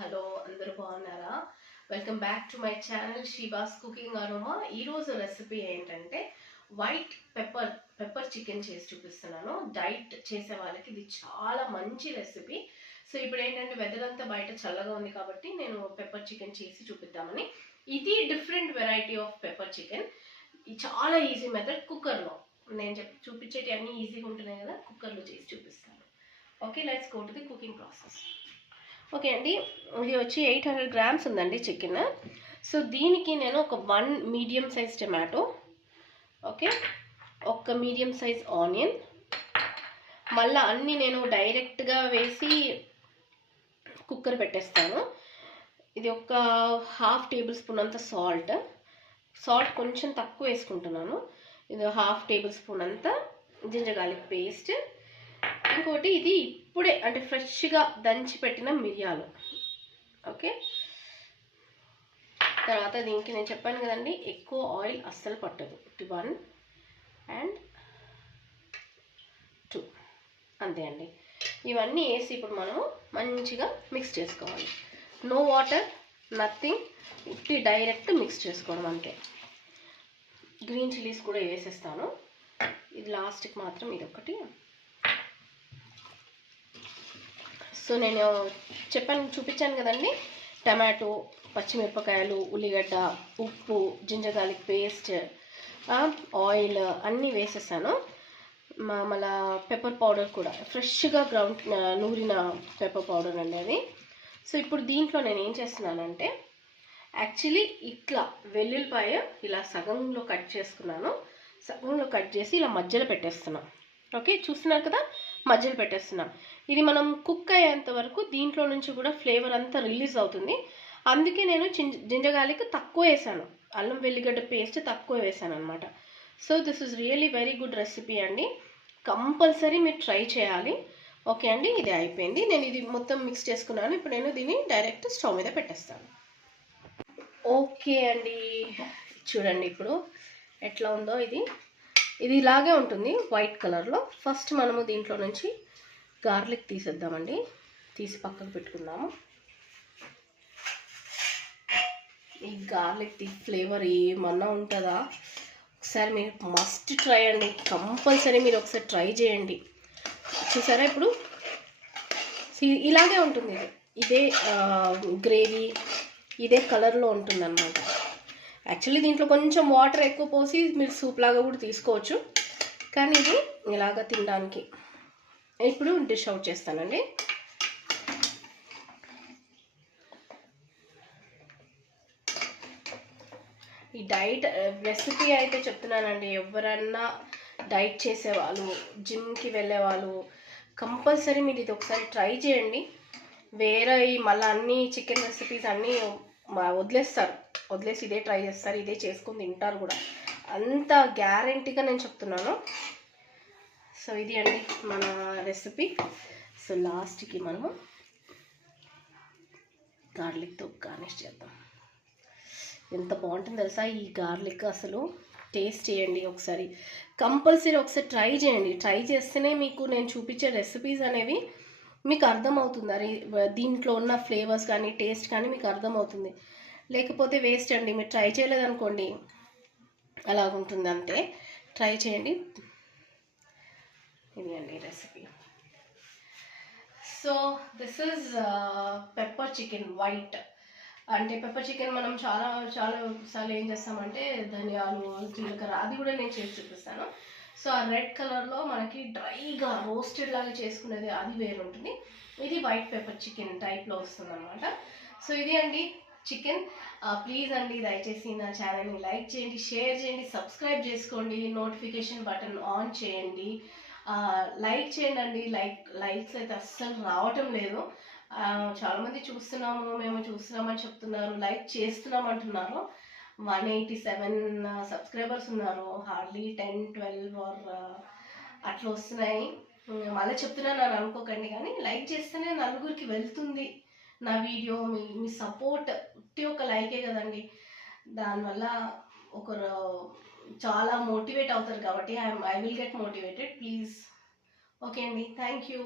Hello అందరూ బాగున్నారా? Welcome back to my channel Sheeba's cooking aroma. ఈరోజు రెసిపీ ఏంటంటే వైట్ పెప్పర్ చికెన్ చేసి చూపిస్తున్నాను. డైట్ చేసే వాళ్ళకి ఇది చాలా మంచి రెసిపీ. సో ఇప్పుడు ఏంటంటే వెదర్ అంతా బయట చల్లగా ఉంది కాబట్టి నేను పెప్పర్ చికెన్ చేసి చూపిద్దామని. ఇది different variety of pepper chicken. చాలా ఈజీ మెథడ్. కుక్కర్లో నేను చూపించేటి అన్నీ ఈజీగా ఉంటున్నాయి కదా, కుక్కర్లో చేసి చూపిస్తాను. Okay, let's go to the cooking process. Okay అండి, ఇది వచ్చి 800 grams ఉందండి చికెన్. సో దీనికి నేను ఒక 1 మీడియం సైజ్ టమాటో, ఓకే, ఒక మీడియం సైజ్ ఆనియన్, మళ్ళీ అన్నీ నేను డైరెక్ట్గా వేసి కుక్కర్ పెట్టేస్తాను. ఇది ఒక 1/2 టేబుల్ స్పూన్ అంత సాల్ట్ కొంచెం తక్కువ వేసుకుంటున్నాను. ఇది 1/2 టేబుల్ స్పూన్ అంత జింజర్ గార్లిక్ పేస్ట్, ఇంకోటి ఇది ఇప్పుడే అంటే ఫ్రెష్గా దంచి పెట్టిన మిరియాలు. ఓకే, తర్వాత దీనికి నేను చెప్పాను కదండి, ఎక్కువ ఆయిల్ అస్సలు పట్టదు. 1 and 2 అంతే అండి. ఇవన్నీ వేసి ఇప్పుడు మనము మంచిగా మిక్స్ చేసుకోవాలి. నో వాటర్, నథింగ్, ఇట్టి డైరెక్ట్ మిక్స్ చేసుకోవడం అంతే. గ్రీన్ చిల్లీస్ కూడా వేసేస్తాను. ఇది లాస్ట్కి మాత్రం ఇది ఒకటి. సో నేను చూపించాను కదండి, టమాటో, పచ్చిమిరపకాయలు, ఉల్లిగడ్డ, ఉప్పు, జింజర్ గార్లిక్ పేస్ట్, ఆయిల్ అన్నీ వేసేసాను. మళ్ళీ పెప్పర్ పౌడర్ కూడా ఫ్రెష్గా నూరిన పెప్పర్ పౌడర్ అండి అది. సో ఇప్పుడు దీంట్లో నేను ఏం చేస్తున్నానంటే, యాక్చువల్లీ ఇట్లా వెల్లుల్లిపాయ ఇలా సగంలో కట్ చేసుకున్నాను. సగంలో కట్ చేసి ఇలా మధ్యలో పెట్టేస్తున్నాను. ఓకే, చూస్తున్నారు కదా, మధ్యలో పెట్టేస్తున్నాం. ఇది మనం కుక్ అయ్యేంత వరకు దీంట్లో నుంచి కూడా ఫ్లేవర్ అంతా రిలీజ్ అవుతుంది. అందుకే నేను జింజర్ గార్లిక్ తక్కువ వేసాను, అల్లం వెల్లిగడ్డ పేస్ట్ తక్కువ వేసాను అనమాట. So this is really very good recipe అండి, కంపల్సరీ మీరు ట్రై చేయాలి. ఓకే అండి, ఇది అయిపోయింది. నేను ఇది మొత్తం మిక్స్ చేసుకున్నాను. ఇప్పుడు నేను దీన్ని డైరెక్ట్ స్టవ్ మీద పెట్టేస్తాను. ఓకే అండి, చూడండి ఇప్పుడు ఎట్లా ఉందో. ఇది ఇలాగే ఉంటుంది వైట్ కలర్లో. ఫస్ట్ మనము దీంట్లో నుంచి గార్లిక్ తీసేద్దామండి. తీసి పక్కకు పెట్టుకుందాము. ఈ గార్లిక్ ఫ్లేవర్ ఏమన్నా ఉంటుందా? ఒకసారి మీరు మస్ట్ ట్రై అండి, కంపల్సరీ మీరు ఒకసారి ట్రై చేయండి. చూసారా, ఇప్పుడు ఇలాగే ఉంటుంది. ఇదే గ్రేవీ ఇదే కలర్లో ఉంటుంది అన్నమాట. యాక్చువల్లీ దీంట్లో కొంచెం వాటర్ ఎక్కువ పోసి మీరు సూప్ లాగా కూడా తీసుకోవచ్చు, కానీ ఇది ఇలాగా తినడానికి. ఇప్పుడు డిష్ అవుట్ చేస్తానండి. ఈ డైట్ రెసిపీ అయితే చెప్తున్నానండి, ఎవరన్నా డైట్ చేసేవాళ్ళు, జిమ్కి వెళ్ళేవాళ్ళు కంపల్సరీ మీరు ఇది ఒకసారి ట్రై చేయండి. వేరే మళ్ళీ అన్ని చికెన్ రెసిపీస్ అన్నీ వదిలేసి ఇదే ట్రై చేస్తారు, ఇదే చేసుకొని తింటారు కూడా. అంత గ్యారంటీగా నేను చెప్తున్నాను. సో ఇది అండి మన రెసిపీ. సో లాస్ట్కి మనము గార్లిక్తో గార్నిష్ చేద్దాం. ఎంత బాగుంటుంది తెలుసా ఈ గార్లిక్. అసలు టేస్ట్ చేయండి ఒకసారి, కంపల్సరీ ఒకసారి ట్రై చేయండి. ట్రై చేస్తేనే మీకు నేను చూపించే రెసిపీస్ అనేవి మీకు అర్థమవుతుంది. అది దీంట్లో ఉన్న ఫ్లేవర్స్ కానీ టేస్ట్ కానీ మీకు అర్థమవుతుంది. లేకపోతే వేస్ట్ అండి, మీరు ట్రై చేయలేదనుకోండి అలాగుంటుంది అంతే. ట్రై చేయండి. ఇది అండి recipe. So this is pepper chicken white. అంటే పెప్పర్ చికెన్ మనం చాలా సార్లు ఏం చేస్తామంటే ధనియాలు, జీలకర్ర, అది కూడా నేను చేసి చూపిస్తాను. సో ఆ రెడ్ కలర్లో మనకి డ్రైగా రోస్టెడ్ లాగా చేసుకునేది అది వేరు ఉంటుంది. ఇది వైట్ పెప్పర్ చికెన్ టైప్లో వస్తుంది అనమాట. సో ఇది అండి చికెన్. ప్లీజ్ అండి దయచేసి నా ఛానల్ని లైక్ చేయండి, షేర్ చేయండి, సబ్స్క్రైబ్ చేసుకోండి, నోటిఫికేషన్ బటన్ ఆన్ చేయండి. లైక్ చేయండి అండి. లైక్స్ అయితే అస్సలు రావటం లేదు. చాలామంది చూస్తున్నామని చెప్తున్నారు, లైక్ చేస్తున్నామంటున్నారు. 187 సబ్స్క్రైబర్స్ ఉన్నారు, హార్డ్లీ 10-12 అట్లా వస్తున్నాయి. మళ్ళీ చెప్తున్నాను అని అనుకోకండి, కానీ లైక్ చేస్తేనే నలుగురికి వెళ్తుంది నా వీడియో. మీ సపోర్ట్ ఒక లైకే కదండి, దానివల్ల ఒకరు చాలా మోటివేట్ అవుతారు కాబట్టి I will get motivated. Please. Okay అండి, థ్యాంక్ యూ.